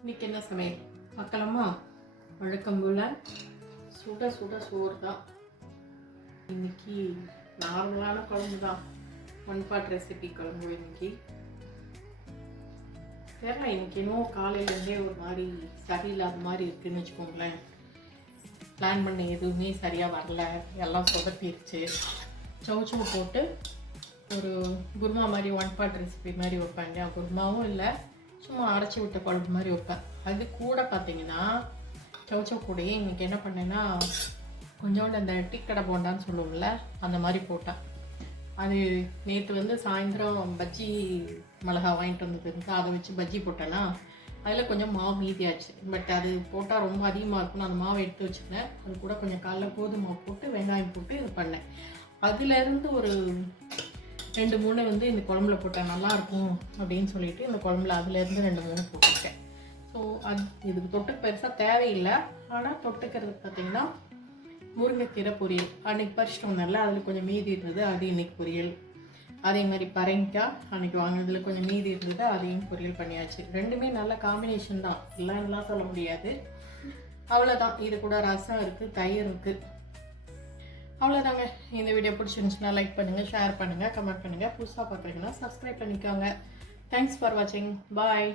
இன்னைக்கு என்ன சமையல் பார்க்கலாமா? வழக்கம் போல் சுட சுட சோறு தான். இன்னைக்கு நார்மலான குழம்பு தான், ஒன் பாட் ரெசிபி குழம்பு. இன்னைக்கு தெரியல, இன்னைக்கு இன்னும் காலையிலேருந்தே ஒரு மாதிரி சரியில்லாத மாதிரி இருக்குதுன்னு வச்சுக்கோங்களேன். பிளான் பண்ண எதுவுமே சரியாக வரல, எல்லாம் சொதப்பிடுச்சு. சவுச்சவு போட்டு ஒரு குருமா மாதிரி ஒன் பாட் ரெசிபி மாதிரி வைப்பாங்க. குருமாவும் இல்லை, சும்மா அரைச்சி விட்ட குழம்பு மாதிரி வைப்பேன். அது கூட பார்த்தீங்கன்னா சவுச்சவ் கூடயே இன்றைக்கி என்ன பண்ணேன்னா கொஞ்சோண்டு அந்த டீ கடை போண்டான்னு சொல்லுவோம்ல, அந்த மாதிரி போட்டேன். அது நேற்று சாயந்தரம் பஜ்ஜி மிளகா வாங்கிட்டு வந்தது, அதை வச்சு பஜ்ஜி போட்டேன்னா அதில் கொஞ்சம் மாவு மீதியாச்சு. பட் அது போட்டால் ரொம்ப அதிகமாக இருக்குன்னு அந்த மாவை எடுத்து வச்சுக்கினேன். அது கூட கொஞ்சம் காலைல கோதுமை மாவு போட்டு வெங்காயம் போட்டு இது பண்ணேன். அதுலேருந்து ஒரு 2-3 இந்த குழம்புல போட்டேன், நல்லாயிருக்கும் அப்படின்னு சொல்லிட்டு இந்த குழம்புல அதுலேருந்து 2-3 போட்டுருக்கேன். ஸோ அது இதுக்கு தொட்டுக்கு பெருசாக தேவையில்லை. ஆனால் தொட்டுக்கிறது பார்த்திங்கன்னா முருங்கைக்கீரை பொரியல் அன்றைக்கி பறிச்சிட்டு வந்தேன்ல, அதில் கொஞ்சம் மீதி இருந்தது, அது இன்றைக்கி பொரியல். அதே மாதிரி பரங்கிக்காய் அன்றைக்கி வாங்கினதில் கொஞ்சம் மீதி இருந்தது, அதையும் பொரியல் பண்ணியாச்சு. ரெண்டுமே நல்ல காம்பினேஷன் தான், இல்லைன்னா சொல்ல முடியாது. அவ்வளோதான். இது கூட ரசம் இருக்குது, தயிர் இருக்குது. அவ்வளோதாங்க. இந்த வீடியோ பிடிச்சிருந்துச்சுன்னா லைக் பண்ணுங்கள், ஷேர் பண்ணுங்கள், கமெண்ட் பண்ணுங்கள். புதுசாக பார்க்குறீங்கன்னா சப்ஸ்கிரைப் பண்ணிக்கோங்க. தேங்க்ஸ் ஃபார் வாட்சிங். பாய்.